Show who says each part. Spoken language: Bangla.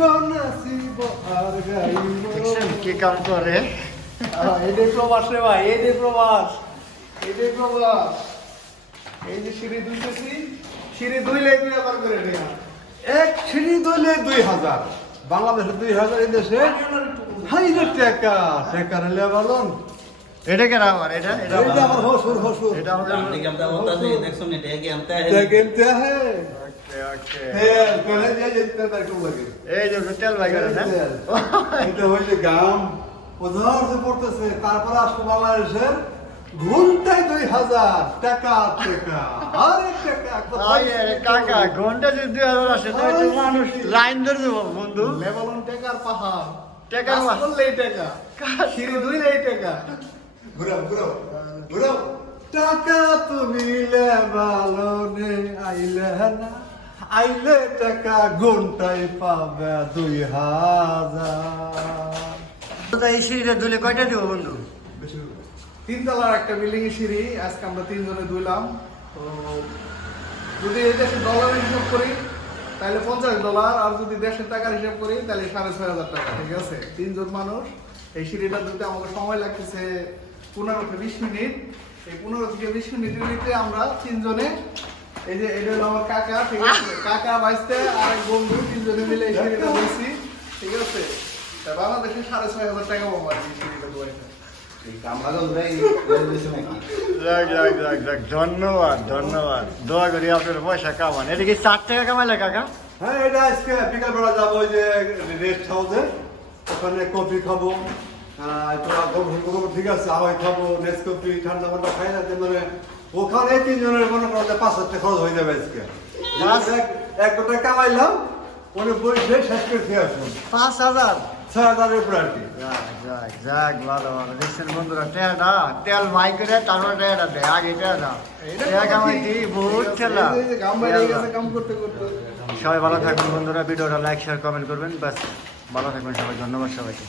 Speaker 1: নাচিব নাচিব আর গাইব।
Speaker 2: কে কাম করে?
Speaker 1: এদের প্রবাস রে ভাই এদের প্রবাস এদের প্রবাস। এই যে সিঁড়ি দুইতেছি সিঁড়ি দুইলে দুই হাজার করে নেয়া এক সিঁড়ি দুইলে দুই হাজার। বাংলাদেশে দুই হাজার এই দেশে হাই রে টাকা। টাকা নিলে বলুন।
Speaker 2: এটা কেন আমার এটা এটা
Speaker 1: আমার হসুর হসুর।
Speaker 2: এটা আমাদের নিগম দাওতা দেখছ না
Speaker 1: এটা কি আমতা হ্যায় তারপরে আসলো বাংলাদেশের ঘন্টায় দুই হাজার টাকা টাকা আরে টাকা কোথায়
Speaker 2: আরে আরে কাকা ঘণ্টা যদি দুই হাজার আসে তাহলে মানুষ লাইন ধরে দেবো বন্ধু
Speaker 1: লেবানন টাকার পাহাড়
Speaker 2: মা-
Speaker 1: করলেই টাকা সিঁড়ি দুইলেই টাকা ঘুরাও ঘুরাও ঘুরাও টাকা তুমি লেবালনে আইলে না আইলে টাকা ঘন্টায় পাবে দুই হাজার।
Speaker 2: এই সিঁড়িটা দুলে কয়টা দিব বন্ধু?
Speaker 1: তিনতলার একটা বিল্ডিং এর সিঁড়ি আজকে আমরা তিনজনে ধুইলাম। তো যদি এই দেশে ডলার হিসাব করি তাহলে পঞ্চাশ ডলার আর যদি দেশের টাকার হিসাব করি তাহলে সাড়ে ছয় হাজার টাকা ঠিক আছে? তিনজন মানুষ। এই সিঁড়িটা ধুতে আমাদের সময় লাগতেছে পনেরো থেকে বিশ মিনিট। এই পনেরো থেকে বিশ মিনিটের ভিতরে আমরা তিনজনে এই যে এটা হলো আমার কাকা ঠিক আছে? কাকা বাইসতে আর এক বন্ধু তিনজনে মিলে এই সিঁড়িটা ঠিক আছে? তা বাংলাদেশে সাড়ে ছয় হাজার টাকা পাবো আর কি সিঁড়িটা
Speaker 2: ধন্যবাদ ধন্যবাদ। দোয়া করি আপনার পয়সা কামান। এটা কি চার টাকা কামাইলে কাকা?
Speaker 1: হ্যাঁ এটা আজকে বিকাল বেলা যাব ওই যে রেস্ট হাউসে ওখানে কফি খাব। গরম গরম ঠিক আছে হাওয়াই খাব নেস ঠান্ডা মান্ডা খাই যাতে মানে ওখানে তিনজনের মনে করো যে পাঁচ হাজার খরচ হয়ে যাবে আজকে। এক- কোটা কামাইলাম ওনে বসে শেষ করে খেয়ে আসুন।
Speaker 2: পাঁচ হাজার?
Speaker 1: ছয় হাজারের উপরে আর কি।
Speaker 2: যাক যাক যাক ভালো ভালো। দেখছেন বন্ধুরা টেয়াটা তেল মাই করে তারপর টেয়াটা দেয় আগে টেয়াটা। সবাই ভালো থাকবেন বন্ধুরা ভিডিওটা লাইক শেয়ার কমেন্ট করবেন ব্যাস ভালো থাকবেন সবাই ধন্যবাদ সবাইকে।